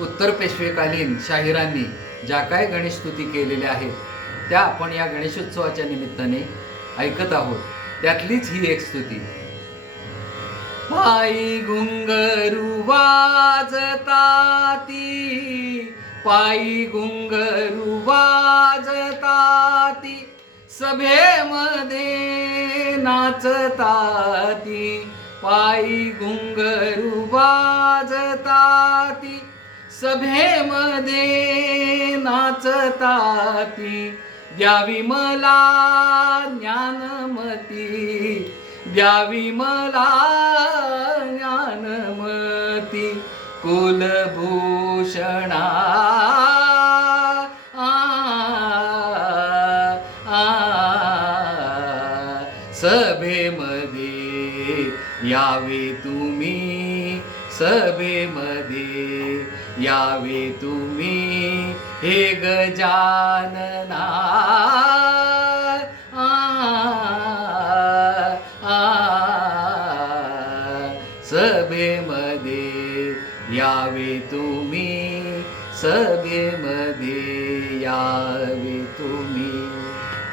उत्तर पेशवेकालीन शाहिरांनी ज्या काय गणेश स्तुती केलेल्या आहेत त्या आपण या गणेशोत्सवाच्या निमित्ताने ऐकत आहोत. त्यातलीच ही एक स्तुती. पायी घुंगरू वाजताती पायी घुंगरू वाजताती सभेमध्ये नाचताती पायी घुंगरू वाजताती सभेमध्ये नाचताती. द्यावी मला ज्ञानमती. द्यावी मला ज्ञानमती. कुलभूषणा. आ, आ, सभेमध्ये यावे तुम्ही सभेमध्ये. यावे तुम्ही हे गजानना आ, आ, सभेमध्ये. यावे तुम्ही सभेमध्ये. यावे तुम्ही